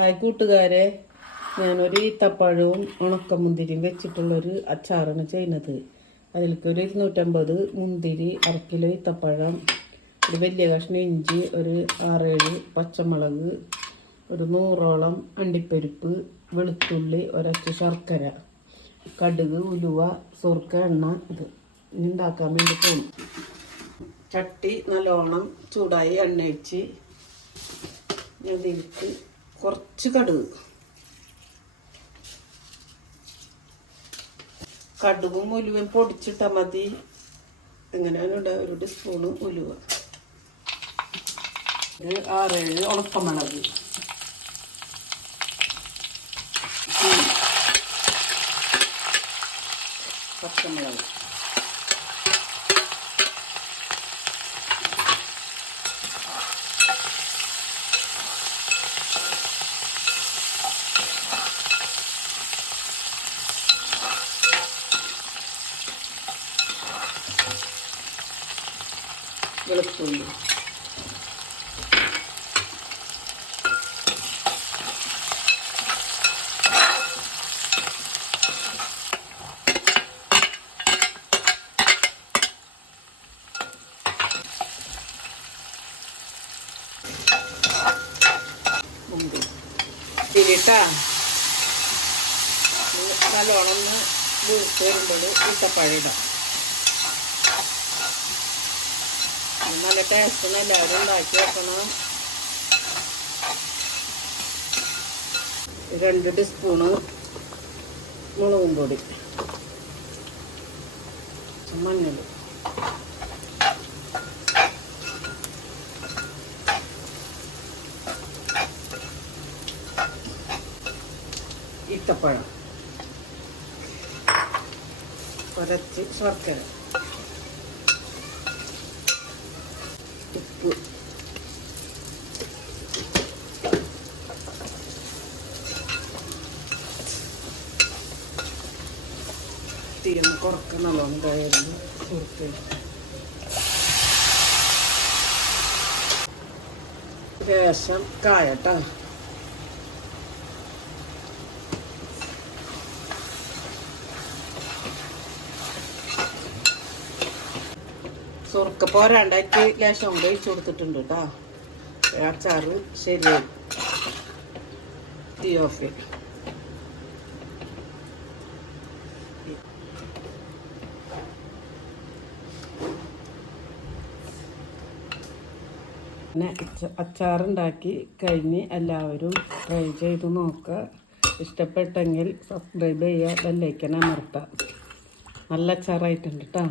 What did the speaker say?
Hi കൂട്ടുകാരെ, ഞാനൊരു ഈത്തപ്പഴവും ഉണക്കമുന്തിരിയും വെച്ചിട്ടുള്ളൊരു അച്ചാറാണ് ചെയ്യുന്നത്. അതിലേക്കൊരു 250 മുന്തിരി, 1 കിലോ ഈത്തപ്പഴം, ഒരു വലിയ കഷ്ണം ഇഞ്ചി, ഒരു 6-7 പച്ചമുളക്, ഒരു 100ഓളം അണ്ടിപ്പരിപ്പ്, വെളുത്തുള്ളി, ഒരച്ച് ശർക്കര, കടുക്, ഉലുവ, സുർക്ക, എണ്ണ. ഇത് ഉണ്ടാക്കാൻ വേണ്ടി പോകും. ചട്ടി നല്ലോണം ചൂടായി എണ്ണ ഒഴിച്ച് അതിലേക്ക് കുറച്ച് കടുകും ഉലുവയും പൊടിച്ചിട്ടാൽ മതി. എങ്ങനെയാണ് ഒരു ടീസ്പൂണ് ഉലുവ, ഒരു 6-7 ഉണക്കമുളക്, പച്ചമുളക്, വെളുത്തുള്ളി, ഇതിലിട്ടാ നല്ലോണം ഒന്ന് വീഴ്ച വരുമ്പോൾ ഈത്തപ്പഴം ഇടാം. നല്ല ടേസ്റ്റിന് എല്ലാവരും ഉണ്ടാക്കി വെക്കണം. 2 ടീസ്പൂണ് മുളകും പൊടി, മഞ്ഞൾ, ഈത്തപ്പഴം, കുറച്ച് ശർക്കര, ഉപ്പ്, തീരുന്ന കുറക്ക നല്ലോണം ഇതായിരുന്നു. സുഹൃത്ത് ശേഷം കായട്ടാ. സുറുക്ക പോരാണ്ടായിട്ട് ലേശം കൊണ്ട് ഒഴിച്ചു കൊടുത്തിട്ടുണ്ട് കേട്ടോ. അച്ചാറ് ശരിയായി. തീ ഓഫ് ചെയ്യും. പിന്നെ അച്ചാറുണ്ടാക്കി കഴിഞ്ഞ് എല്ലാവരും ട്രൈ ചെയ്ത് നോക്കുക. ഇഷ്ടപ്പെട്ടെങ്കിൽ സബ്സ്ക്രൈബ് ചെയ്യുക, ബെല്ലൈക്കൻ അമർത്തുക. നല്ല അച്ചാറായിട്ടുണ്ട് കേട്ടോ.